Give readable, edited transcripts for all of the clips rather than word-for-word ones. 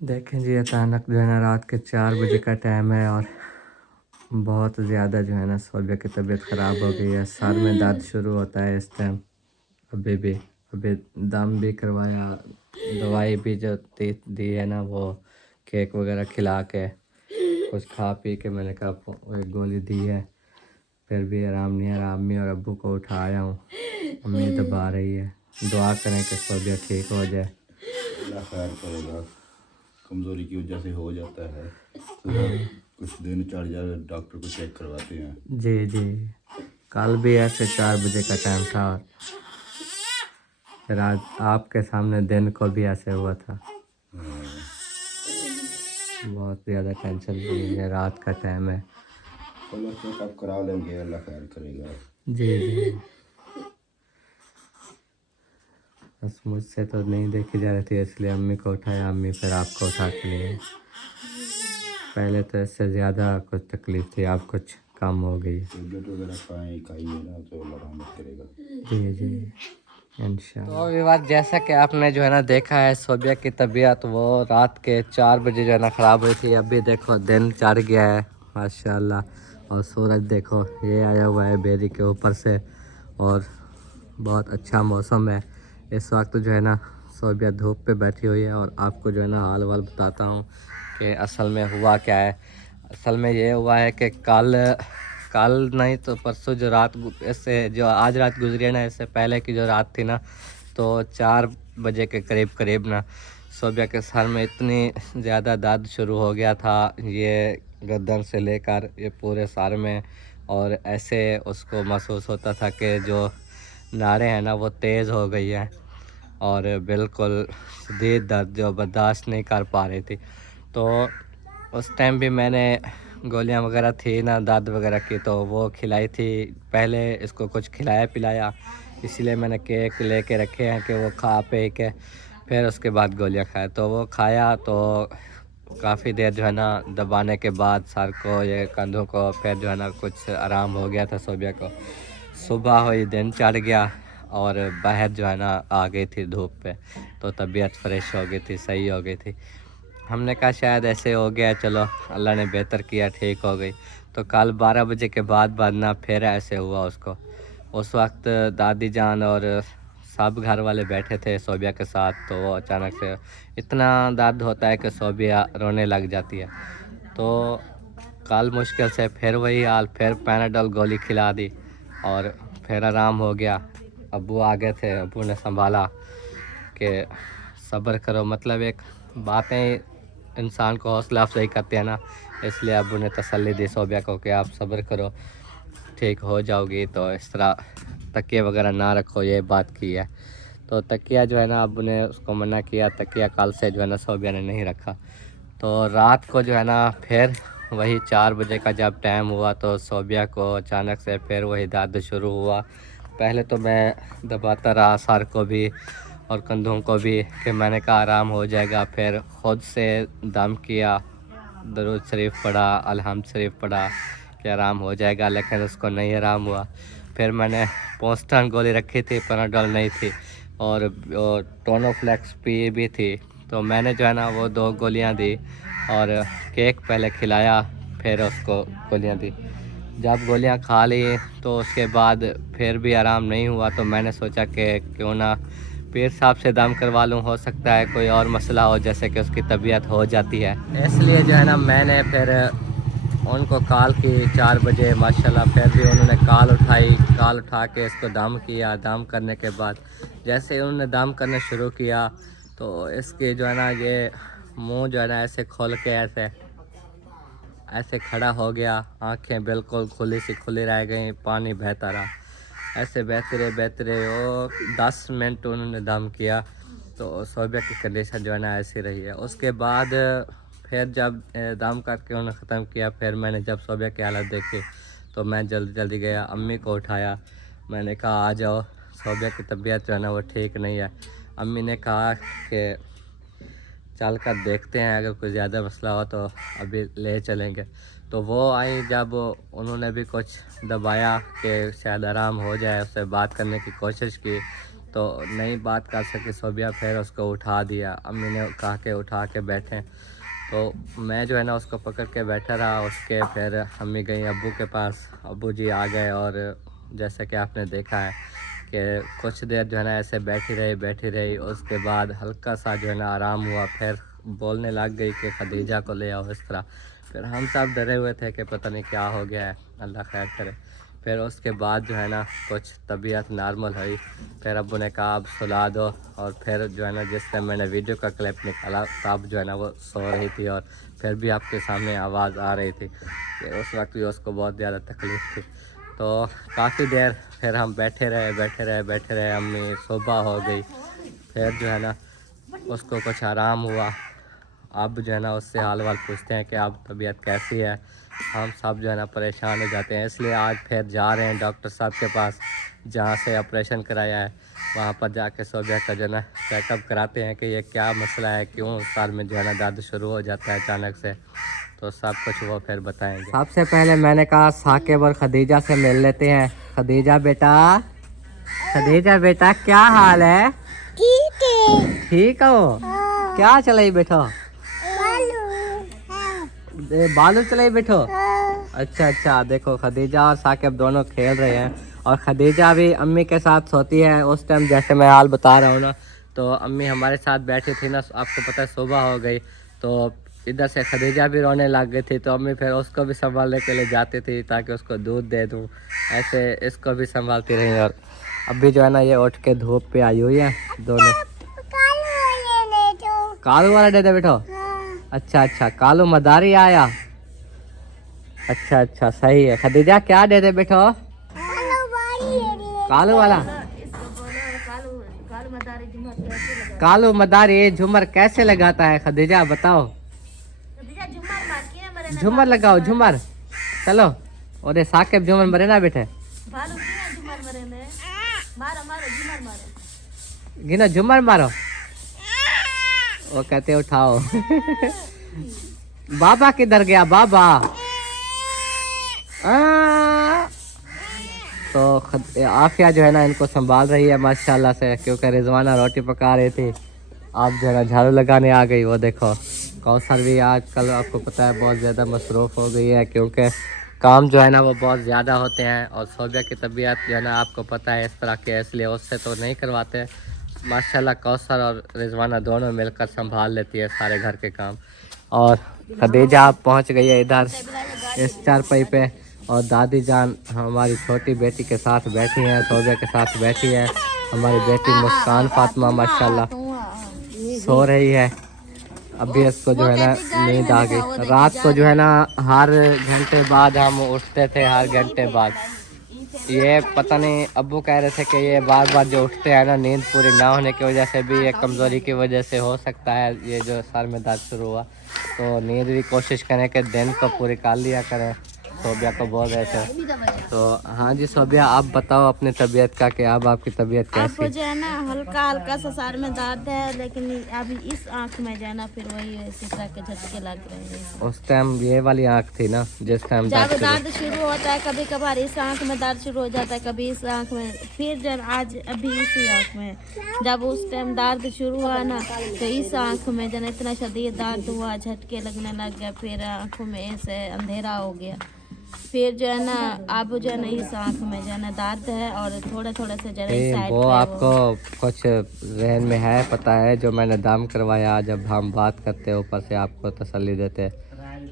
देखें जी, अचानक जो है ना रात के 4 बजे का टाइम है और बहुत ज़्यादा जो है ना सोबिया की तबीयत ख़राब हो गई है। सर में दर्द शुरू होता है इस टाइम। अभी दम भी करवाया, दवाई भी जो दी है ना वो केक वगैरह खिला के कुछ खा पी के मैंने कहा वो एक गोली दी है। फिर भी आराम नहीं आ रहा। अम्मी और अब्बू को उठाया हूँ, अम्मी दबा रही है। दुआ करें कि सोबिया ठीक हो जाए। अल्लाह खैर करेगा। कमज़ोरी की वजह से हो जाता है। सुबह कुछ दिन चढ़ जाए डॉक्टर को चेक करवाते हैं। जी जी, कल भी ऐसे 4 बजे का टाइम था और फिर आज आपके सामने दिन को भी ऐसे हुआ था। बहुत ज़्यादा टेंशन भी है, रात का टाइम है। चलो चेकअप करा लेंगे, अल्लाह खैर करेगा। जी जी, बस मुझसे तो नहीं देखी जा रही थी इसलिए अम्मी को उठाया, अम्मी फिर आपको उठा के लिए। पहले तो इससे ज़्यादा कुछ तकलीफ़ थी, अब कुछ कम हो गई। टेबलेट वगैरह खाइए ना तो अल्लाह रहमत करेगा। जी जी, इंशाल्लाह। तो विवाद जैसा कि आपने जो है ना देखा है, सोबिया की तबीयत वो रात के 4 बजे जो है ना ख़राब हुई थी। अभी देखो दिन चढ़ गया है माशाल्लाह, और सूरज देखो ये आया हुआ है बेरी के ऊपर से, और बहुत अच्छा मौसम है इस वक्त जो है ना। सोबिया धूप पे बैठी हुई है और आपको जो है ना हाल वाल बताता हूँ कि असल में हुआ क्या है। असल में ये हुआ है कि कल नहीं तो परसों जो रात इससे जो आज रात गुजरी है ना, इससे पहले की जो रात थी ना, तो 4 बजे के करीब करीब ना सोबिया के सर में इतनी ज़्यादा दर्द शुरू हो गया था, ये गर्दन से लेकर ये पूरे सर में। और ऐसे उसको महसूस होता था कि जो नाड़ें हैं ना वो तेज़ हो गई हैं और बिल्कुल शदीद दर्द जो बर्दाश्त नहीं कर पा रही थी। तो उस टाइम भी मैंने गोलियां वगैरह थी ना दर्द वगैरह की, तो वो खिलाई थी। पहले इसको कुछ खिलाया पिलाया, इसीलिए मैंने केक लेके रखे हैं कि वो खा पे के फिर उसके बाद गोलियां खाए। तो वो खाया तो काफ़ी देर जो है ना दबाने के बाद सर को ये कंधों को फिर जो है ना कुछ आराम हो गया था सोबिया को। सुबह हुई दिन चढ़ गया और बाहर जो है ना आ गई थी धूप पे, तो तबीयत फ्रेश हो गई थी, सही हो गई थी। हमने कहा शायद ऐसे हो गया, चलो अल्लाह ने बेहतर किया, ठीक हो गई। तो कल 12 बजे के बाद ना फिर ऐसे हुआ उसको। उस वक्त दादी जान और सब घर वाले बैठे थे सोबिया के साथ, तो वो अचानक से इतना दर्द होता है कि सोबिया रोने लग जाती है। तो कल मुश्किल से फिर वही हाल, फिर पैनाडोल गोली खिला दी और फिर आराम हो गया। अब्बू आ गए थे, अब्बू ने संभाला कि सब्र करो, मतलब एक बातें इंसान को हौसला अफजाई करते हैं ना, इसलिए अब्बू ने तसल्ली दी सोबिया को कि आप सब्र करो, ठीक हो जाओगी। तो इस तरह तकिया वगैरह ना रखो, ये बात की है। तो तकिया जो है ना अब्बू ने उसको मना किया, तकिया कल से जो है ना सोबिया ने नहीं रखा। तो रात को जो है ना फिर वही 4 बजे का जब टाइम हुआ तो सोबिया को अचानक से फिर वही दर्द शुरू हुआ। पहले तो मैं दबाता रहा सर को भी और कंधों को भी कि मैंने कहा आराम हो जाएगा। फिर ख़ुद से दम किया, दरूद शरीफ पढ़ा, अलहम्द शरीफ पढ़ा कि आराम हो जाएगा, लेकिन उसको नहीं आराम हुआ। फिर मैंने पोस्टन गोली रखी थी, पैनाडोल नहीं थी, और टोनोफ्लेक्स पी भी थी। तो मैंने जो है ना वो 2 गोलियां दी और केक पहले खिलाया, फिर उसको गोलियां दी। जब गोलियां खा ली तो उसके बाद फिर भी आराम नहीं हुआ, तो मैंने सोचा कि क्यों ना पीर साहब से दम करवा लूँ, हो सकता है कोई और मसला हो, जैसे कि उसकी तबीयत हो जाती है। इसलिए जो है ना मैंने फिर उनको कॉल की 4 बजे, माशाल्लाह फिर भी उन्होंने कॉल उठाई। कॉल उठा के इसको दम किया। दम करने के बाद जैसे ही उन्होंने दम करना शुरू किया तो इसके जो है ना ये मुंह जो है ना ऐसे खोल के ऐसे ऐसे खड़ा हो गया, आंखें बिल्कुल खुली सी खुली रह गई, पानी बहता रहा। ऐसे बहते रहे वो 10 मिनट उन्होंने दम किया। तो सोबिया की कंडीशन जो है ना ऐसी रही है। उसके बाद फिर जब दम करके उन्होंने ख़त्म किया, फिर मैंने जब सोबिया की हालत देखी तो मैं जल्दी जल्दी गया, अम्मी को उठाया। मैंने कहा आ जाओ, सोबिया की तबीयत जो है ना वो ठीक नहीं है। अम्मी ने कहा कि चल कर देखते हैं, अगर कोई ज़्यादा मसला हो तो अभी ले चलेंगे। तो वो आई, जब उन्होंने भी कुछ दबाया कि शायद आराम हो जाए, उससे बात करने की कोशिश की, तो नहीं बात कर सकी सोबिया, फिर उसको उठा दिया। अम्मी ने कहा कि उठा के बैठें, तो मैं जो है ना उसको पकड़ के बैठा रहा। उसके फिर अम्मी गई अब्बू के पास, अब्बू जी आ गए और जैसे कि आपने देखा है कि कुछ देर जो है ना ऐसे बैठी रही। उसके बाद हल्का सा जो है ना आराम हुआ, फिर बोलने लग गई कि खदीजा को ले आओ इस तरह। फिर हम सब डरे हुए थे कि पता नहीं क्या हो गया है, अल्लाह खैर करे। फिर उसके बाद जो है ना कुछ तबीयत नॉर्मल हुई। फिर अब्बू ने कहा अब सुला दो, और फिर जो है ना जिस टाइम मैंने वीडियो का क्लिप निकाला तब जो है ना वो सो रही थी, और फिर भी आपके सामने आवाज़ आ रही थी कि उस वक्त भी उसको बहुत ज़्यादा तकलीफ़ थी। तो काफ़ी देर फिर हम बैठे रहे। अम्मी सुबह हो गई, फिर जो है ना उसको कुछ आराम हुआ। अब जो है ना उससे हाल वाल पूछते हैं कि अब तबीयत कैसी है। हम सब जो है ना परेशान हो जाते हैं, इसलिए आज फिर जा रहे हैं डॉक्टर साहब के पास जहाँ से ऑपरेशन कराया है। वहाँ पर जाके सोबिया का जो है ना चेकअप कराते हैं कि ये क्या मसला है, क्यों सर में जो है ना दर्द शुरू हो जाता है अचानक से। तो सब कुछ वो फिर बताएंगे। सबसे पहले मैंने कहा साकिब और खदीजा से मिल लेते हैं। खदीजा बेटा क्या हाल है? ठीक हो? क्या चलाई बैठो? बालू चलाई बैठो? अच्छा, देखो खदीजा और साकिब दोनों खेल रहे हैं, और खदीजा भी अम्मी के साथ सोती है। उस टाइम जैसे मैं हाल बता रहा हूँ ना, तो अम्मी हमारे साथ बैठी थी ना, आपको पता है सुबह हो गई, तो इधर से खदीजा भी रोने लग गई थी। तो अम्मी फिर उसको भी संभालने के लिए जाती थी ताकि उसको दूध दे दूँ, ऐसे इसको भी संभालती रही। और अभी जो है ना ये उठ के धूप पे आई हुई है दोनों। कालू वाला दे दे बेटो। अच्छा, कालू मदारी आया। अच्छा, सही है। खदीजा क्या दे दे बेटो? कालू वाला। कालू मदारी झूमर कैसे लगाता है खदीजा बताओ? झूमर लगाओ, झूमर। चलो और साकिब झूमर मरे ना बेटे। गिनो झूमर मारो। वो कहते उठाओ। बाबा किधर गया बाबा? तो आफिया जो है ना इनको संभाल रही है माशाल्लाह से, क्योंकि रिजवाना रोटी पका रही थी। आप जो है ना झाड़ू लगाने आ गई। वो देखो कौसर भी आजकल आपको पता है बहुत ज़्यादा मसरूफ़ हो गई है, क्योंकि काम जो है ना वो बहुत ज़्यादा होते हैं। और सोबिया की तबीयत जो है ना आपको पता है इस तरह के, इसलिए उससे तो नहीं करवाते। माशाल्लाह कौसर और रिजवाना दोनों मिलकर संभाल लेती है सारे घर के काम। और खदीजा आप पहुँच गई है इधर इस चारपाई पे, और दादी जान हमारी छोटी बेटी के साथ बैठी हैं, सोबिया के साथ बैठी है। हमारी बेटी मुस्कान फातिमा माशाल्लाह सो रही है। अभी इसको जो है ना नींद आ गई। रात को जो है ना हर घंटे बाद हम उठते थे, हर घंटे बाद। ये पता नहीं अब्बू कह रहे थे कि ये बार बार जो उठते हैं ना नींद पूरी ना होने की वजह से भी, ये कमज़ोरी की वजह से हो सकता है ये जो सर में दर्द शुरू हुआ। तो नींद भी कोशिश करें कि दिन को पूरी कर लिया करें। सोबिया को बोल रहे थे। तो हाँ जी सोबिया आप बताओ अपनी तबीयत का, कि अब आपकी तबीयत कैसी? अब जो है ना हल्का सा सर में दर्द है, लेकिन अभी इस आँख में जो है ना फिर वही इसी तरह के झटके लग रहे हैं। उस टाइम ये वाली आँख थी ना जिस टाइम जब दर्द शुरू होता है, कभी कभार इस आँख में दर्द शुरू हो जाता है, कभी इस आँख में, फिर जब आज अभी इसी आँख में। जब उस टाइम दर्द शुरू हुआ ना तो इस आँख में जब इतना शदीद दर्द हुआ, झटके लगने लग गया, फिर आँखों में ऐसे अंधेरा हो गया। फिर जो है ना अब जो है ना इस आँख में जो है ना दर्द है, और थोड़े से जो है वो आपको कुछ जहन में है पता है जो मैंने दाम करवाया, जब हम बात करते ऊपर से आपको तसल्ली देते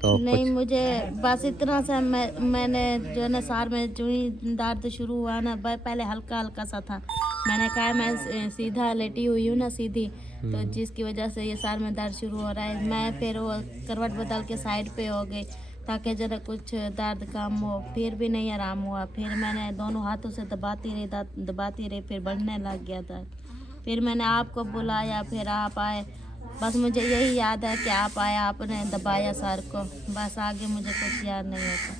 तो नहीं कुछ... मुझे बस इतना सा मैंने जो है ना सर में जो ही दर्द शुरू हुआ ना, पहले हल्का सा था। मैंने कहा मैं सीधा लेटी हुई हूँ ना सीधी, तो जिसकी वजह से ये सर में दर्द शुरू हो रहा है। मैं फिर वो करवट बदल के साइड पे हो गई ताकि ज़रा कुछ दर्द कम हो, फिर भी नहीं आराम हुआ। फिर मैंने दोनों हाथों से दबाती रही, फिर बढ़ने लग गया था। फिर मैंने आपको बुलाया, फिर आप आए। बस मुझे यही याद है कि आप आए, आपने दबाया सर को, बस आगे मुझे कुछ याद नहीं होता।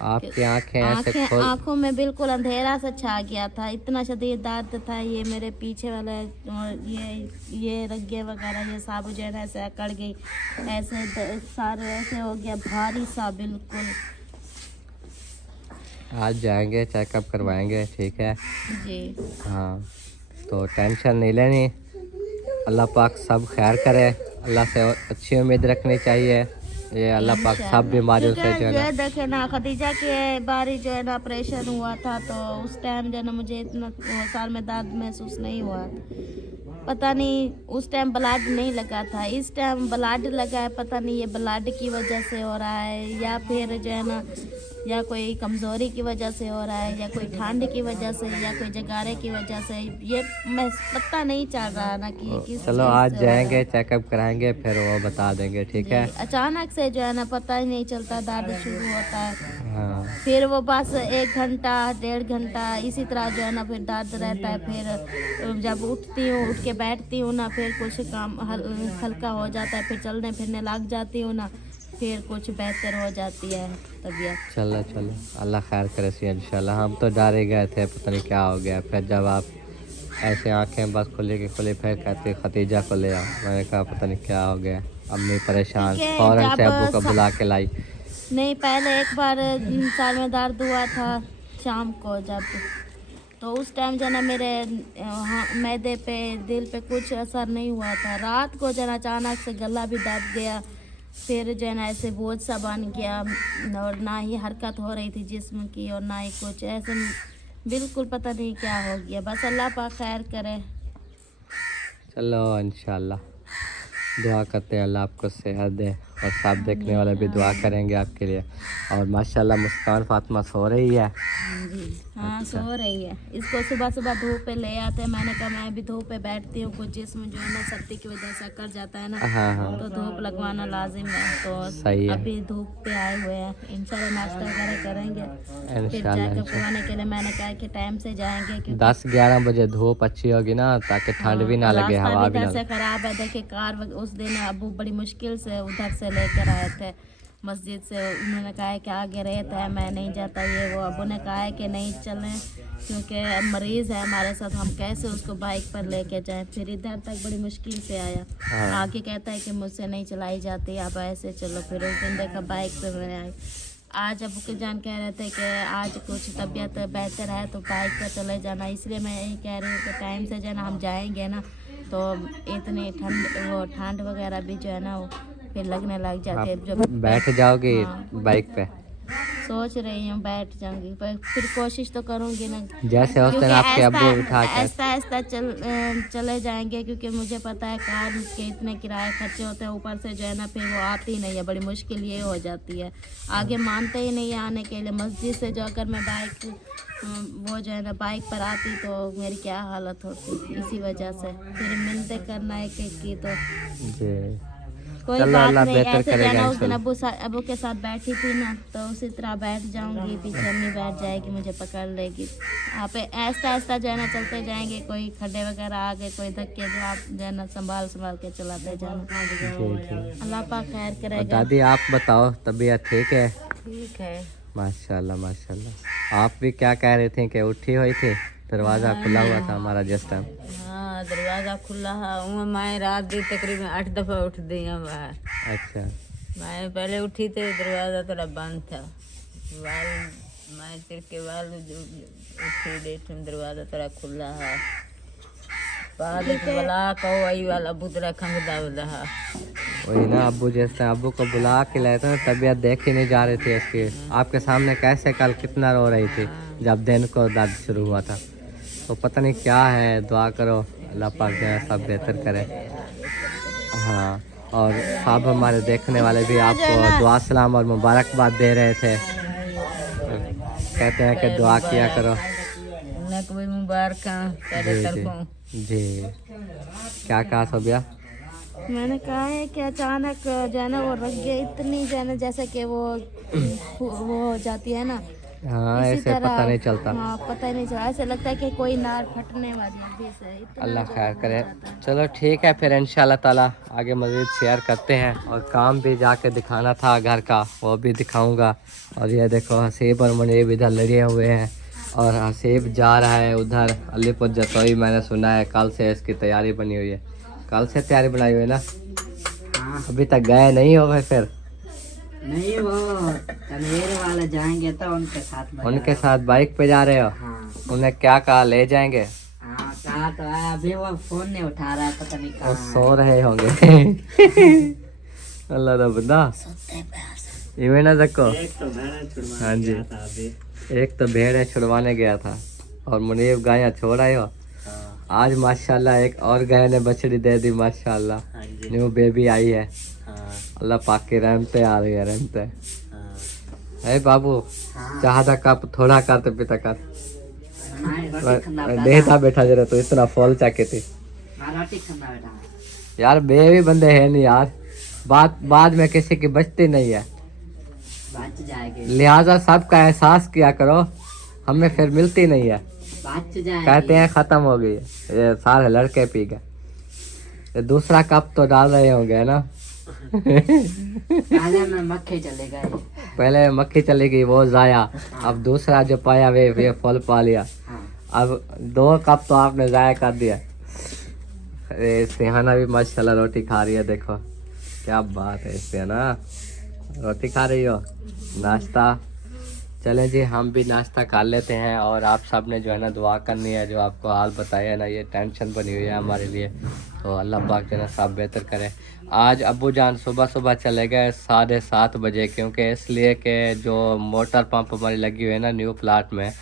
आपकी आँखों में बिल्कुल अंधेरा सा छा गया था, इतना शदीद दर्द था। ये मेरे पीछे वाले ये रग्गे वगैरह ये सब जो है ऐसे अकड़ गई, ऐसे सर ऐसे हो गया भारी सा बिल्कुल। आज जाएंगे चेकअप करवाएंगे, ठीक है जी हाँ। तो टेंशन नहीं लेनी, अल्लाह पाक सब खैर करे। अल्लाह से अच्छी उम्मीद रखनी चाहिए, ये अल्लाह पाक सब बीमारियों से जो है देखे ना, खदीजा के बारी जो है ना ऑपरेशन हुआ था, तो उस टाइम जो है ना मुझे इतना साल में दर्द महसूस नहीं हुआ। पता नहीं उस टाइम ब्लड नहीं लगा था, इस टाइम ब्लड लगा है। पता नहीं ये ब्लड की वजह से हो रहा है या फिर जो है ना या कोई कमज़ोरी की वजह से हो रहा है या कोई ठंड की वजह से या कोई जगारे की वजह से, ये मैं पता नहीं चल रहा ना कि किस चलो आज जाएंगे चेकअप कराएंगे फिर वो बता देंगे, ठीक है। अचानक से जो है ना पता ही नहीं चलता, दर्द शुरू होता है। हाँ फिर वो बस 1 घंटा 1.5 घंटा इसी तरह जो है ना फिर दर्द रहता है। फिर जब उठती हूँ, उठ के बैठती हूँ ना, फिर कुछ काम हल्का हो जाता है, फिर चलने फिरने लग जाती हूँ ना, फिर कुछ बेहतर हो जाती है तबीयत। चलो चलो अल्लाह खैर करे सी इंशाल्लाह। हम तो डर ही गए थे, पता नहीं क्या हो गया। फिर जब आप ऐसे आंखें बस खुली की खुली, फिर कहते खतीजा को ले आओ। मैंने कहा पता नहीं क्या हो गया, अम्मी परेशान, फौरन से अबू को बुला के लाई। नहीं, पहले एक बार साल में दर्द हुआ था शाम को जब, तो उस टाइम जो ना मेरे मैदे पे दिल पे कुछ असर नहीं हुआ था। रात को जो ना अचानक से गला भी दब गया, फिर जो है ना ऐसे बोझ सा बन गया और ना ही हरकत हो रही थी जिस्म की और ना ही कुछ, ऐसे बिल्कुल पता नहीं क्या हो गया। बस अल्लाह पाक खैर करे। चलो इंशाल्लाह दुआ करते हैं अल्लाह आपको सेहत दे, और सब देखने वाले भी दुआ करेंगे आपके लिए। और माशाल्लाह मुस्कान फातिमा सो रही है। हाँ सो रही है। इसको सुबह सुबह धूप पे ले आते हैं, मैंने कहा मैं भी धूप पे बैठती हूँ, कुछ जिस्म जो है ना सर्दी की वजह से कर जाता है ना, हाँ हाँ तो धूप लगवाना लाजिम है। तो सही है। अभी धूप पे आए हुए हैं, इंशाल्लाह नाश्ता वगैरह करेंगे, फिर इंशाल्लाह चेकअप करवाने के लिए मैंने कहा कि टाइम से जाएंगे, क्योंकि 10-11 बजे धूप अच्छी होगी ना, ताकि ठंड भी ना लगे, रास्ता हवा भी भी ना इधर से लगे। खराब है। देखिए कार उस दिन अबू बड़ी मुश्किल से उधर से लेकर आए थे मस्जिद से। उन्होंने कहा है कि आगे रेत है, मैं नहीं जाता ये वो। अबू ने कहा है कि नहीं चलें क्योंकि मरीज़ है हमारे साथ, हम कैसे उसको बाइक पर लेके जाएं। फिर इधर तक बड़ी मुश्किल से आया, आगे कहता है कि मुझसे नहीं चलाई जाती, आप ऐसे चलो। फिर उस दिन देखा बाइक पे मैं आई। आज अबू के जान कह रहे थे कि आज कुछ तबीयत बेहतर है तो बाइक पर चले जाना, इसलिए मैं यही कह रही हूँ कि टाइम से जो है ना हम जाएंगे ना, तो इतनी ठंड वगैरह भी जो है ना वो फिर लगने लग जाती है। जब बैठ जाओगी बाइक पे? सोच रही हूँ बैठ जाऊंगी, पर फिर कोशिश तो करूंगी ना, जैसे उस दिन आपके अब्बू उठा के आहिस्ता आहिस्ता चले जाएंगे, क्योंकि मुझे पता है कार के इतने किराए खर्चे होते हैं, ऊपर से जो है ना फिर वो आती नहीं है, बड़ी मुश्किल ये हो जाती है, आगे मानते ही नहीं आने के लिए। मस्जिद से जो अगर मैं बाइक वो जो है ना बाइक पर आती तो मेरी क्या हालत होती, इसी वजह से फिर मिलते करना है की तो जी। कोई चलो बात अल्लाह नहीं। बेहतर ऐसे करेगा जाना, उस दिन इंशाल्लाह। अबू के साथ बैठी थी ना, तो उसी तरह बैठ जाऊंगी, पीछे अम्मी बैठ जाएगी, मुझे पकड़ लेगी। आप आहिस्ता आहिस्ता जो है ना चलते जाएंगे, कोई खड्डे वगैरह आ गए, कोई धक्के जो आप जो है ना संभाल के चलाते जाना। जी। अल्लाह पाक खैर और करेगा। दादी आप बताओ, तबीयत ठीक है? ठीक है माशाल्लाह माशाल्लाह। आप भी क्या कह रहे थे कि उठी हुई थी? दरवाज़ा खुला हुआ था हमारा जिस टाइम। हाँ दरवाज़ा खुला है। मैं रात दी तकरीबन 8 दफ़ा उठ दी हूँ बाहर। अच्छा। मैं पहले उठी थी दरवाज़ा थोड़ा बंद था, मैं तिरके उठी देखी दरवाज़ा थोड़ा खुला है। बाद बुला कहो वही वाला बुतरा खंगदा है। वही ना, अब्बू जैसे अब्बू को बुला के लाए थे, तबीयत देख ही नहीं जा रही थी इसकी। आपके सामने कैसे कल कितना रो रही थी जब दिन को दर्द शुरू हुआ था। तो पता नहीं क्या है, दुआ करो अल्लाह पाक जो है सब बेहतर करे। हाँ, और सब हमारे देखने वाले भी आपको दुआ सलाम और मुबारकबाद दे रहे थे, कहते हैं कि दुआ किया करो। उन्हें भी मुबारक तेरे तरफों। जी। क्या कहा सोबिया? मैंने कहा है कि अचानक जो है ना वो रख गया, इतनी जो है ना जैसे कि वो हो जाती है ना, हाँ इसी ऐसे तरह। पता नहीं चलता। हाँ पता ही नहीं चला, ऐसे लगता है कि कोई नार फटने वाली है अभी से, इतना अल्लाह जो खैर हो करे। जाता है। चलो ठीक है, फिर इंशाल्लाह ताला आगे मज़ीद शेयर करते हैं, और काम भी जाके दिखाना था घर का, वो भी दिखाऊंगा। और ये देखो हसीब और मुनीब इधर लगे हुए हैं, और हसीब जा रहा है उधर अलीपुर जसोई। मैंने सुना है कल से इसकी तैयारी बनी हुई है, कल से तैयारी बनाई हुई है ना? हाँ। अभी तक गए नहीं हो गए? फिर नहीं, वो तनवीर वाले जाएंगे तो उनके साथ उनके साथ बाइक पे जा रहे हो? हाँ उन्हें क्या कहा ले जाएंगे? हाँ, कहा तो है अभी वो फोन नहीं उठा रहा है, पता नहीं वो कहाँ सो रहे होंगे। अल्लाह दा बंदा इवें ना देखो। हाँ जी, एक तो भेड़ छुड़वाने गया था और मुनीब गायें छोड़ आए हो। आज माशाल्लाह एक और गाय ने बछड़ी दे दी माशाल्लाह, न्यू बेबी आई है। अल्लाह पाक की रहमतें आ रही है, रहमतें। है बाबू, चाह दा कप थोड़ा कर तो पिता कर देता बैठा जरा, तो इतना फॉल चाके थी रोटी खाना बेटा। यार। बेबी बंदे है नहीं यार, बाद में किसी की बचती नहीं है, बच जाएगी, लिहाजा सबका एहसास किया करो, हमें फिर मिलती नहीं है। बच जाएगी। कहते हैं खत्म हो गई है, ये सारे लड़के पी गए। ये दूसरा कप तो डाल रहे होंगे ना। पहले में मक्खी चले गए। पहले मक्खी चली गई, वो जाया। अब दूसरा जो पाया वे फल पा लिया। हाँ। अब 2 कप तो आपने जाया कर दिया। सिहाना भी माशाल्लाह रोटी खा रही है, देखो क्या बात है। सिहाना रोटी खा रही हो, नाश्ता। चलें जी, हम भी नाश्ता कर लेते हैं। और आप सब ने जो है ना दुआ करनी है, जो आपको हाल बताया ना, ये टेंशन बनी हुई है हमारे लिए, तो अल्लाह पाक जो है ना सब बेहतर करे। आज अब्बू जान सुबह सुबह चले गए 7:30 बजे, क्योंकि इसलिए कि जो मोटर पंप हमारी लगी हुई है ना न्यू प्लाट में,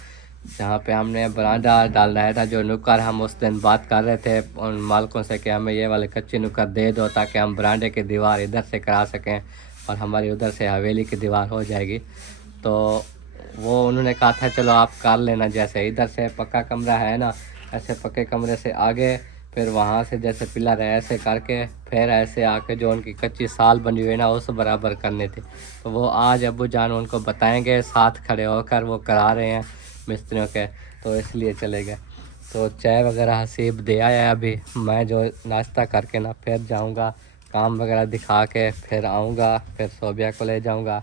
जहाँ पे हमने बरांडा डालना है था, जो नुक्कर हम उस दिन बात कर रहे थे उन मालिकों से कि हमें ये वाले कच्चे नुक्कर दे दो, ताकि हम बरांडे की दीवार इधर से करा सकें और हमारी उधर से हवेली की दीवार हो जाएगी। तो वो उन्होंने कहा था चलो आप कर लेना, जैसे इधर से पक्का कमरा है ना, ऐसे पक्के कमरे से आगे, फिर वहाँ से जैसे पिलर है ऐसे करके, फिर ऐसे आके जो उनकी कच्ची साल बनी हुई है ना उस बराबर करनी थी। तो वो आज अब्बू जान उनको बताएंगे, साथ खड़े होकर वो करा रहे हैं मिस्त्रियों के, तो इसलिए चले गए। तो चाय वगैरह हसीब दे आया है, अभी मैं जो नाश्ता करके ना फिर जाऊँगा, काम वगैरह दिखा के फिर आऊँगा, फिर सोबिया को ले जाऊँगा,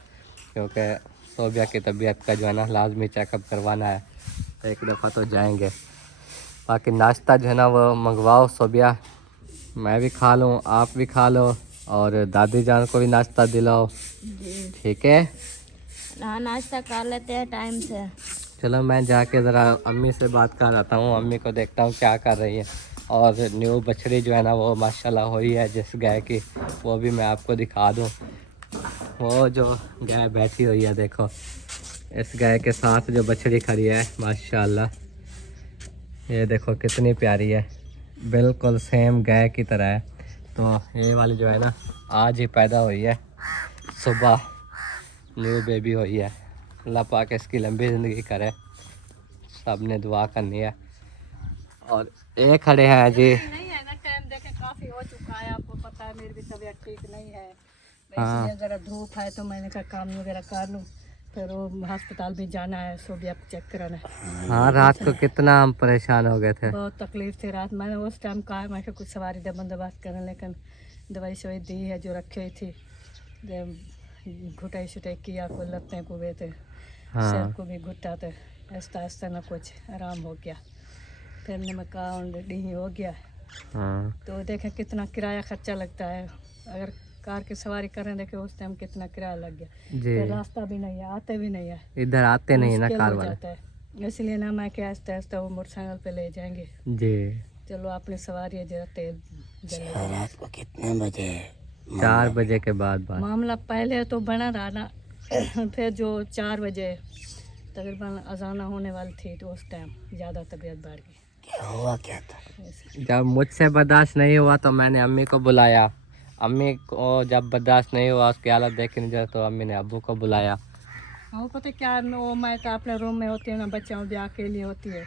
क्योंकि सोबिया की तबीयत का जो है ना लाजमी चेकअप करवाना है, तो एक दफ़ा तो जाएंगे। बाकी नाश्ता जो है ना वो मंगवाओ सोबिया, मैं भी खा लूँ, आप भी खा लो, और दादी जान को भी नाश्ता दिलाओ, ठीक है? हाँ, नाश्ता कर लेते हैं टाइम से। चलो मैं जाके ज़रा अम्मी से बात कर आता हूँ, अम्मी को देखता हूँ क्या कर रही है। और न्यू बछड़ी जो है ना वो माशाल्लाह हुई है जिस गाय की, वो भी मैं आपको दिखा दूँ। वो जो गाय बैठी हुई है देखो, इस गाय के साथ जो बछड़ी खड़ी है माशाल्लाह, ये देखो कितनी प्यारी है, बिल्कुल सेम गाय की तरह है। तो ये वाली जो है ना आज ही पैदा हुई है, सुबह न्यू बेबी हुई है। अल्लाह पाक इसकी लंबी ज़िंदगी करे, सब ने दुआ करनी है। और ये खड़े हैं जी, नहीं है ना, टाइम देखे काफी हो चुका है, आपको पता है मेरी भी तबीयत ठीक नहीं है, हाँ। इसलिए जरा धूप है तो मैंने कहा काम वगैरह कर लूँ, फिर वो अस्पताल भी जाना है, सोबिया को चेक कराना है। हाँ, रात को कितना हम परेशान हो गए थे। बहुत तकलीफ थी रात, मैंने उस टाइम कहा मैं कुछ सवारी दे बंदोबस्त करें, लेकिन दवाई शवाई दी है जो रखी हुई थी, घुटाई शुटाई किया को लत्तें को वे थे, सिर को भी घुटा थे, आहिस्ता आहिस्ता ना कुछ आराम हो गया। फिर मैं कहा डी हो गया। हाँ। तो देखें कितना किराया खर्चा लगता है, अगर कार की सवारी करें देखे उस टाइम कितना किराया लग गया, जी, फिर रास्ता भी नहीं है, आते भी नहीं है, इधर आते नहीं ना मुश्किल कार हो वाले। जाता है। इसलिए ना मैं क्या आहिस्ता आहिस्ता वो मोटरसाइकिल पे ले जाएंगे। जी, चलो अपनी सवारी है, जरा तेल रात को कितने बजे 4 बजे के बाद मामला पहले तो बना रहा ना, फिर जो 4 बजे तकरीबन अजाना होने वाली थी, तो उस टाइम ज़्यादा तबीयत बढ़ गई। क्या हुआ, क्या था? जब मुझसे बर्दाश्त नहीं हुआ तो मैंने अम्मी को बुलाया, अम्मी को जब बर्दाश्त नहीं हुआ उसकी हालत देख नहीं जा, तो अम्मी ने अब्बू को बुलाया। हाँ, पता क्या, वो मैं तो अपने रूम में होती हूँ ना, बच्चों ब्याह के लिए होती है,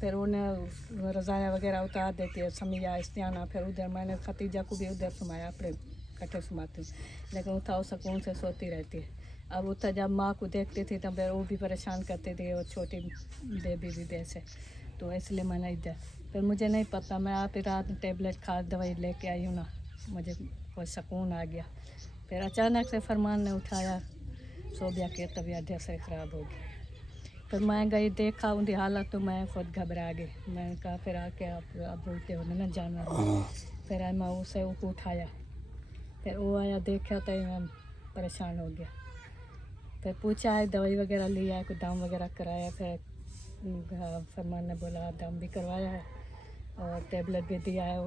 फिर उन्हें रज़ाया वगैरह उतार देती है, समिया इस्तियाना, फिर उधर मैंने खतीजा को भी उधर सुमाया, अपने कट्ठे सुमाती हूँ, लेकिन उठा सुकून से सोती रहती है। अब उठा जब माँ को देखती थी तब वो भी परेशान करती थी, और छोटी बेबी भी वैसे, तो इसलिए मैंने इधर, फिर मुझे नहीं पता, मैं आप ही रात टेबलेट खा दवाई लेके आई हूँ ना, मुझे कोई सुकून आ गया। फिर अचानक से फरमान ने उठाया, सोबिया की तबीयत जैसे ख़राब हो गई। फिर मैं गई देखा उनकी हालत, तो मैं खुद घबरा गई। मैंने कहा फिर आके आप बोलते हो ना जानवर, फिर मैं उसे उठाया, फिर वो आया देखा तो मैं परेशान हो गया। फिर पूछा है, दवाई वगैरह लिया है, कुछ दाम वगैरह कराया, फिर फरमान ने बोला दाम भी करवाया है, और टेबलेट भी दिया है।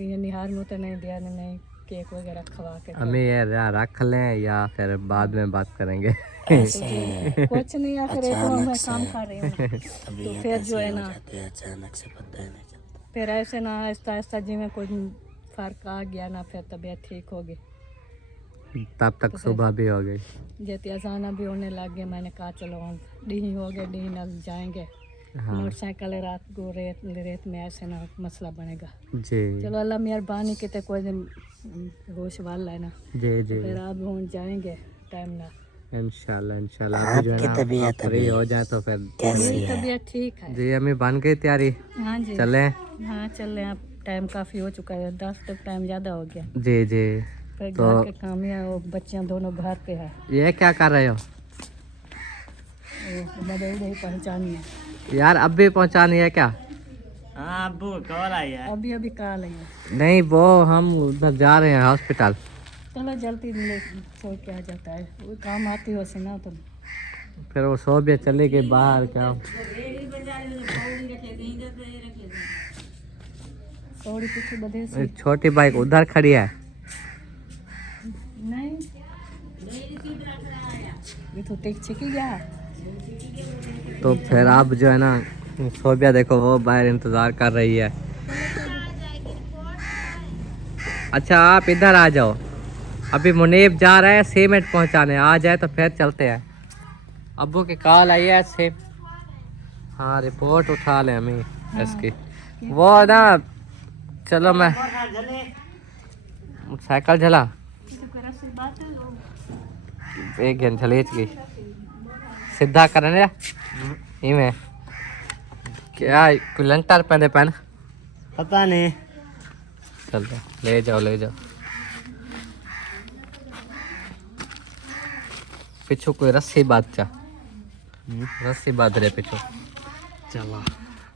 ये निहार में तो नहीं दिया, नहीं केक वगैरह खवा के। हमें ये रख लें या फिर बाद में बात करेंगे? कुछ नहीं है, फिर एक मैं काम कर रही हूँ तो फिर जो है ना अचानक से पता नहीं चलता। फिर ऐसे ना आहिस्ता आहिस्ता जी में कोई फर्क आ गया ना, फिर तबीयत ठीक होगी। तब तक सुबह भी हो गई। जैसे अजाना भी होने लग गया, मैंने कहा चलो हम डी हो गए, डी न जाएंगे। हाँ मोटरसाइकिल रात को रेत में ऐसे ना मसला बनेगा। जी चलो अल्लाह मेहरबानी के कोई दिन होश वाला है ना, जी जी, फिर आप हम जाएंगे टाइम ना। इंशाल्लाह इंशाल्लाह। अभी जो है ना आप फ्री हो जाए तो फिर मेरी तबीयत ठीक है। जी हमें बन गई तैयारी, हाँ जी, चले? हाँ चल रहे हैं। अब टाइम काफ़ी हो चुका है, 10 तक टाइम ज़्यादा हो गया। जी जी। फिर तो घर के काम है, वो बच्चियाँ दोनों घर पे है, ये क्या कर रहे हो वो पहचानी है। यार? अब भी पहुंचानी है क्या? हाँ अबू कॉल आई है। अभी अभी कहा लेंगे। नहीं वो हम उधर जा रहे हैं हॉस्पिटल। चलो जल्दी ले छोड़ के आ जाता है, वो काम आती हो से ना तुम। फिर वो सोबिया चले गए बाहर, क्या थोड़ी पीछे बधे से छोटी बाइक उधर खड़ी है। नहीं, ये तो टेक छिकी गया। तो फिर आप जो है ना सोबिया देखो वो बाहर इंतज़ार कर रही है। अच्छा आप इधर आ जाओ, अभी मुनीब जा रहा है सीमेंट पहुंचाने, आ जाए तो फिर चलते हैं। अब्बू की कॉल आई है से, हाँ रिपोर्ट उठा लें हमें इसकी। वो ना चलो मैं साइकिल चला एक घंटे चली गई सीधा करने में क्या कुलंटर पहने पता नहीं। चल ले जाओ ले जाओ। पीछू कोई रस्सी बात चा, रस्सी बात रहे पीछू। चलो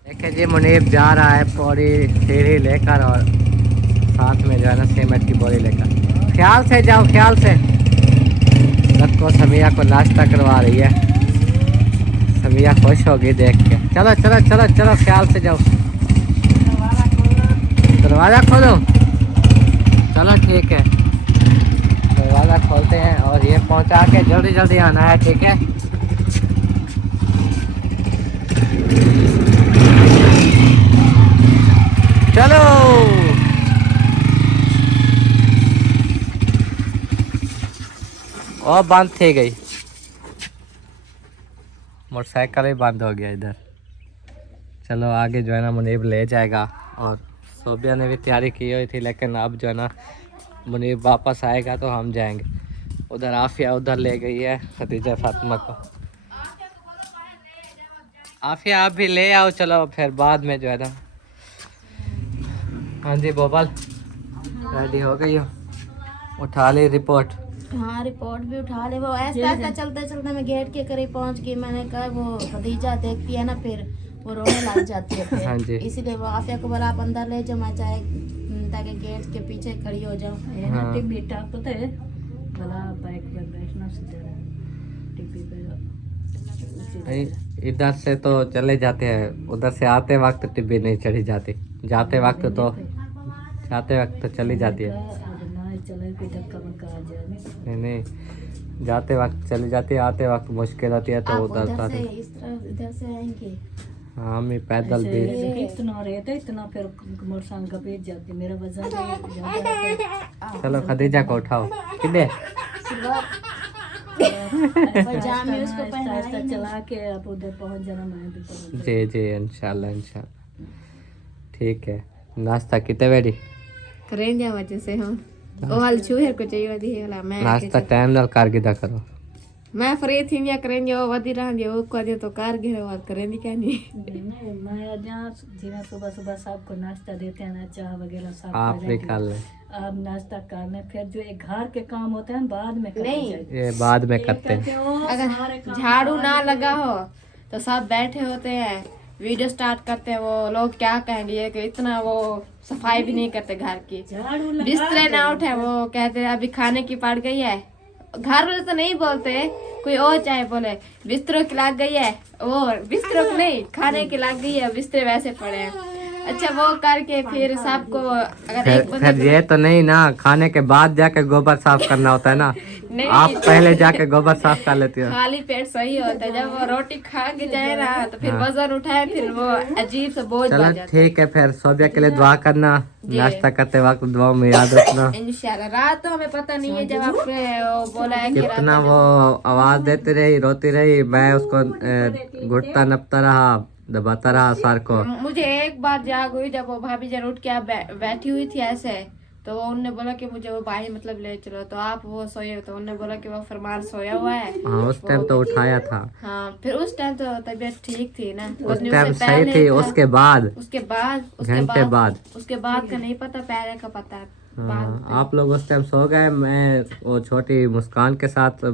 देखिए जी मुनीब जा रहा है पौड़ी सीढ़ी लेकर और साथ में जो है ना सीमेंट की बोरी लेकर। ख्याल से जाओ ख्याल से। सबको समिया को नाश्ता करवा रही है, समिया खुश होगी देख के। चलो चलो चलो चलो ख्याल से जाओ। दरवाज़ा खोलो। चलो ठीक है दरवाज़ा खोलते हैं और ये पहुंचा के जल्दी जल्दी आना है, ठीक है? चलो और बंद थी गई मोटरसाइकिल ही बंद हो गया इधर। चलो आगे जो है ना मुनीब ले जाएगा। और सोबिया ने भी तैयारी की हुई थी, लेकिन अब जो है ना मुनीब वापस आएगा तो हम जाएंगे। उधर आफिया उधर ले गई है खदीजा फातिमा को। आफिया आप भी ले आओ, चलो फिर बाद में जो है ना। हाँ जी बोबल रेडी हो गई हो? उठा ली रिपोर्ट? हाँ रिपोर्ट भी उठा ले। वो ऐसा ऐसा चलते चलते मैं गेट के करीब पहुंच गई। मैंने कहा वो खदीजा देखती है ना फिर वो रोने लग जाती है हाँ फिर। जी। इसीलिए वो आफिया को बोला आप अंदर ले जाओ, मैं चाहे ताकि गेट के पीछे खड़ी हो जाऊँ। हाँ। टिब्बी टाप पता है भला बाइक पर बैठना सीधे टिब्बी पे। इधर से तो चले जाते हैं, उधर से आते वक्त टिब्बी नहीं चढ़ी जाती, जाते वक्त तो जाते वक्त तो चली जाती है। चले कोई धक्का मुक्का आ जाए नहीं नहीं जाते वक्त चली जाती है, आते वक्त मुश्किल होती है तो आप उधर उधर से से इस तरफ इधर से आएंगे। हाँ हम ही पैदल भी। इतना रहता इतना फिर मोटरसाइकिल का पेट जाती, मेरा वजन ज्यादा है। चलो खदीजा को उठाओ किधे। पजामे उसको आहिस्ता आहिस्ता पहनाएंगे। चला के आप उधर पहुंच जाना। मैं भी पहुंच जी जी इंशाल्लाह इंशाल्लाह ठीक है। नाश्ता कितने बजे? करेंगे वजह से हम ओ वाली चूहे को चाहिए वदी है वाला मैं नाश्ता टाइम नाल कर गिदा करो। मैं फ्री थी या करेंगे वो वदी रहंगे वो को दे तो कार गिरे और करेंगे क्या नहीं। मैं यहाँ जिन्हें सुबह सुबह सबको नाश्ता देते हैं ना, चाय वगैरह सब आप भी कर ले, आप नाश्ता कर लें। फिर जो एक घर के काम होते हैं बाद में करते नहीं। जाइए। ये बाद में करते हैं। कहते हैं, "ओ, सारे अगर काम झाड़ू ना लगा हो तो सब बैठे होते हैं वीडियो स्टार्ट करते हैं। वो लोग क्या कहेंगे कि इतना वो सफाई भी नहीं करते घर की। झाड़ू लगा बिस्तरे ना उठे वो कहते हैं अभी खाने की पड़ गई है। घर वाले तो नहीं बोलते, कोई और चाहे बोले बिस्तरों की लग गई है, वो बिस्तरों की नहीं खाने की लग गई है, बिस्तरे वैसे पड़े हैं। अच्छा वो करके फिर सबको अगर एक फिर ये तो नहीं ना, खाने के बाद जाके गोबर साफ करना होता है ना, आप पहले जाके गोबर साफ कर लेती हो। खाली पेट सही होता है, जब वो रोटी खा के जाए ना तो फिर वजन उठाए फिर वो अजीब सा बोझ चलो बन जाता ठीक है, फिर सोबिया के लिए दुआ करना, नाश्ता करते वक्त दुआ में याद रखना। है। इंशाल्लाह रात तो हमें पता नहीं है, जब आपने वो बोला है कि रात कितना वो आवाज देती रही, रोती रही, मैं उसको घुटता नपता रहा, दबाता रहा सर को। मुझे एक बार जाग हुई जब वो भाभी जरा उठ के बैठी हुई थी ऐसे, तो वो उन्होंने बोला कि मुझे वो बाहर मतलब ले चलो, तो आप वो सोए हो, तो उन्होंने बोला कि वो फरमान सोया हुआ है। हाँ उस टाइम तो उठाया था। हाँ फिर उस टाइम तो तबीयत ठीक थी ना, उस टाइम सही थी, उसके बाद घंटे बाद उसके बाद का नहीं पता, पहले का पता है। हाँ, आप लोग उस टाइम सो गए, मैं वो छोटी मुस्कान के साथ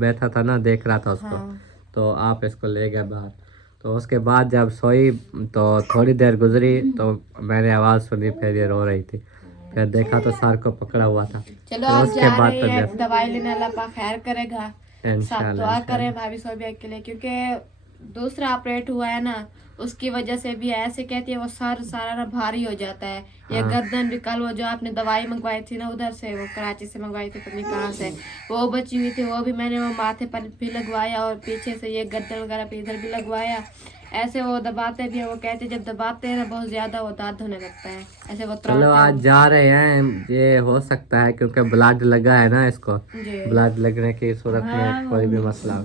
बैठा था ना, देख रहा था उसको। तो आप इसको ले गए बाहर, तो उसके बाद जब सोई तो थोड़ी देर गुजरी तो मैंने आवाज़ सुनी, फिर ये रो रही थी, फिर देखा तो सर को पकड़ा हुआ था। चलो फिर आप उसके जा बाद रहे हैं, तबीयत दवाई लेने अल्लाह पाक खैर करेगा। सब इंशाल्लाह दुआ करें भाभी सोबिया के लिए, क्योंकि दूसरा ऑपरेट हुआ है ना, उसकी वजह से भी ऐसे कहती है वो सर सारा ना भारी हो जाता है, ये गर्दन भी। कल वो जो आपने दवाई मंगवाई थी ना उधर से, वो कराची से मंगवाई थी, पता नहीं कहाँ से, वो बची हुई थी, वो भी मैंने वो माथे पर भी लगवाया और पीछे से ये गर्दन वगैरह पे इधर भी लगवाया। ऐसे वो दबाते भी है, वो कहते जब दबाते हैं ना बहुत ज्यादा वो दर्द होने लगता है, ऐसे वो चलो आज जा रहे हैं, ये हो सकता है क्योंकि ब्लड लगा है ना इसको, ब्लड लगने की सूरत में कोई भी मसला हो।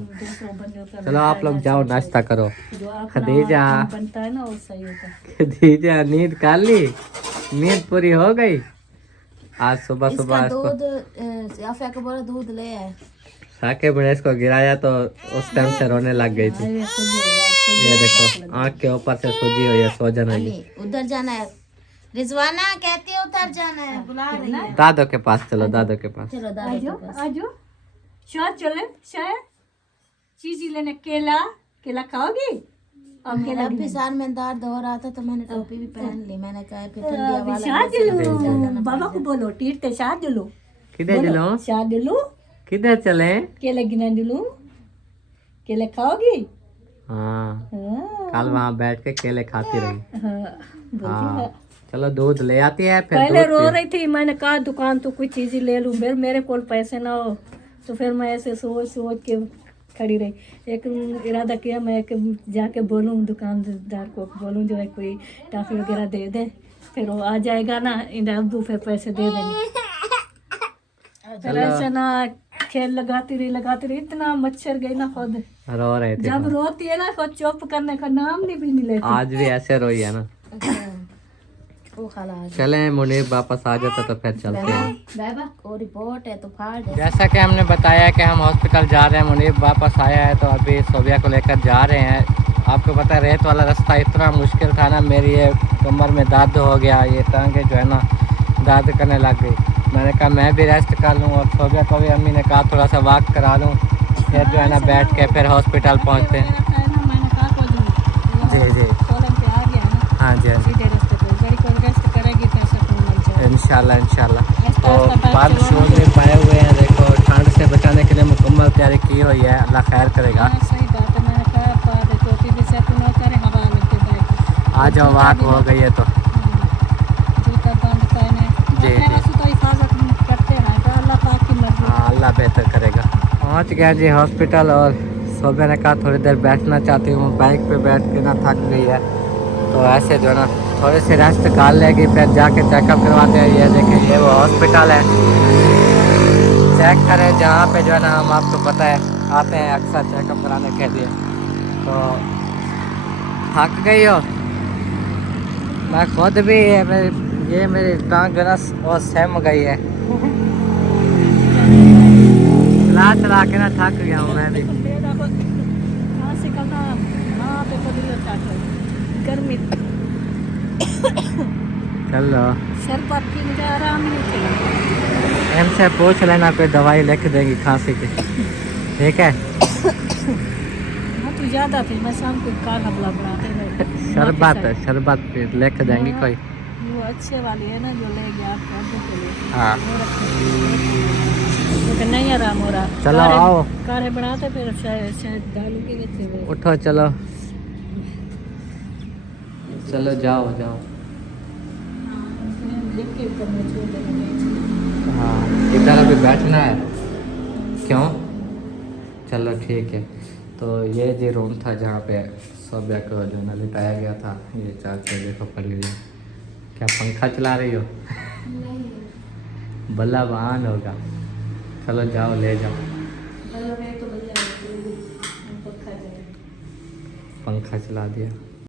चलो आप लोग जाओ, नाश्ता करो। खदीजा बनता है ना वो सही होता है। खदीजा नींद कर ली, नींद पूरी हो गई। आज सुबह सुबह इसको दूध याफिया को बोला दूध ले आए, साके बड़े इसको गिराया तो उस टाइम से रोने लग गई थी। ये देखो आँख के ऊपर से सूजी हुई है, सोजन हुई है। उधर जाना है, रिजवाना कहती है उधर जाना है, बुला रही है। दादो के पास चलो, दादो के पास। चलो दादी के पास। आजो शायद चले, शायद चीज लेने, केला केला खाओगी? और केला अभी सार में दर्द हो रहा था तो मैंने टोपी भी पहन ली, मैंने कहा फिर ठंडी हवा बाबा को बोलो टीरते शायद दिलो, किधर चलो, शायद दिलो, किधर चले? केले गिना दिलो, केले खाओगी? हाँ हाँ, कल वहाँ बैठ के केले खाती रही। हाँ। हाँ चलो दूध ले आती है, फिर पहले दूध रो पी- रही थी, मैंने कहा दुकान तो कोई चीज ही ले लूं, फिर मेरे को पैसे ना हो, तो फिर मैं ऐसे सोच सोच के खड़ी रही। एक इरादा किया मैं कि जाके बोलूं दुकानदार को, बोलूं जो है कोई टॉफी वगैरह दे दे, फिर वो आ जाएगा ना, इन अब्बू फिर पैसे दे देंगे। फिर ऐसे ना खेल लगाती रही, इतना मच्छर गई ना खुद, रो रहे थे। जब रोती है ना खुद चुप करने का नाम भी नहीं लेती। आज भी ऐसे रोई है ना। वो खाला चले मुनीब वापस आ जाता तो फिर चलते हैं। बाबा को रिपोर्ट है तो फाड़ दे। जैसा कि हमने बताया कि हम हॉस्पिटल जा रहे हैं, मुनीब वापस आया है तो अभी सोबिया को लेकर जा रहे हैं। आपको पता है रेत वाला रास्ता इतना मुश्किल था ना, मेरी ये कमर में दर्द हो गया, ये टांगे जो है ना दर्द करने लग गई। मैंने कहा मैं भी रेस्ट कर लूँ, और सोबिया को भी अम्मी ने कहा थोड़ा सा वॉक करा लूँ, फिर जो है ना बैठ के फिर हॉस्पिटल पहुँचते हैं। मैंने कहा जी जी सोलन पे आ गया ना, हाँ जी हाँ जी, सीधे रास्ते पे गाड़ी को रेस्ट करेगी तो ऐसा फोन मिल जाएगा। इंशाल्लाह इंशाल्लाह। तो बाल शूज में पाए हुए हैं, देखो ठंड से बचाने के लिए मुकम्मल तैयारी की हुई है, अल्लाह खैर करेगा। हाँ, सही बात है, मैंने कहा पर टोपी भी सेट ना करे, हवा लगती बाइक। आ जाओ वाक हो गई है तो जूता बंद पहने, जी, जी। मेरा तो हिफाजत करते हैं, तो अल्लाह पाक की मर्जी। हाँ अल्लाह बेहतर करेगा। पहुँच गया जी हॉस्पिटल, और सोबिया ने कहा थोड़ी देर बैठना चाहती हूँ, बाइक पे बैठ के ना थक गई है, तो ऐसे जो है ना थोड़ी सी रेस्ट कर लेगी, फिर जाके चेकअप करवाते हैं। ये देखिए ये वो हॉस्पिटल है, चेक करें जहाँ पे जो है ना हम आपको पता है आते हैं अक्सर चेकअप कराने के लिए। तो थक गई हो? मैं खुद भी मेरी टांग जो है ना वो सहम गई है, चला चला के ना थक गया हूँ मैं भी। कहाँ से करना, हाँ पे पड़ी गर्मी, चलो शरबत पी मुझे आराम नहीं चाहिए। इनसे पूछ लेना, कोई दवाई लिख देंगी खांसी की, ठीक है? हाँ तो ज़्यादा थी, मैं शाम को काल हमला बनाते हैं। शरबत लिख देंगी कोई। वो अच्छे वाली है ना जो ले गया आप के लिए, हाँ लेकिन नहीं आराम हो रहा। चलो आओ, काढ़े बनाते फिर शायद डालूंगी नीचे में। उठो चलो, चलो जाओ जाओ। देख के करने छोड़ देने गई थी। हाँ इधर अभी बैठना है। क्यों? चलो ठीक है। तो ये जो रूम था जहाँ पे सोबिया को जो ना लिटाया गया था, ये चाचा देखो पड़ी हुई है। क्या पंखा चला रही हो? बल्ला बहान होगा। चलो जाओ ले जाओ। पंखा चला दिया।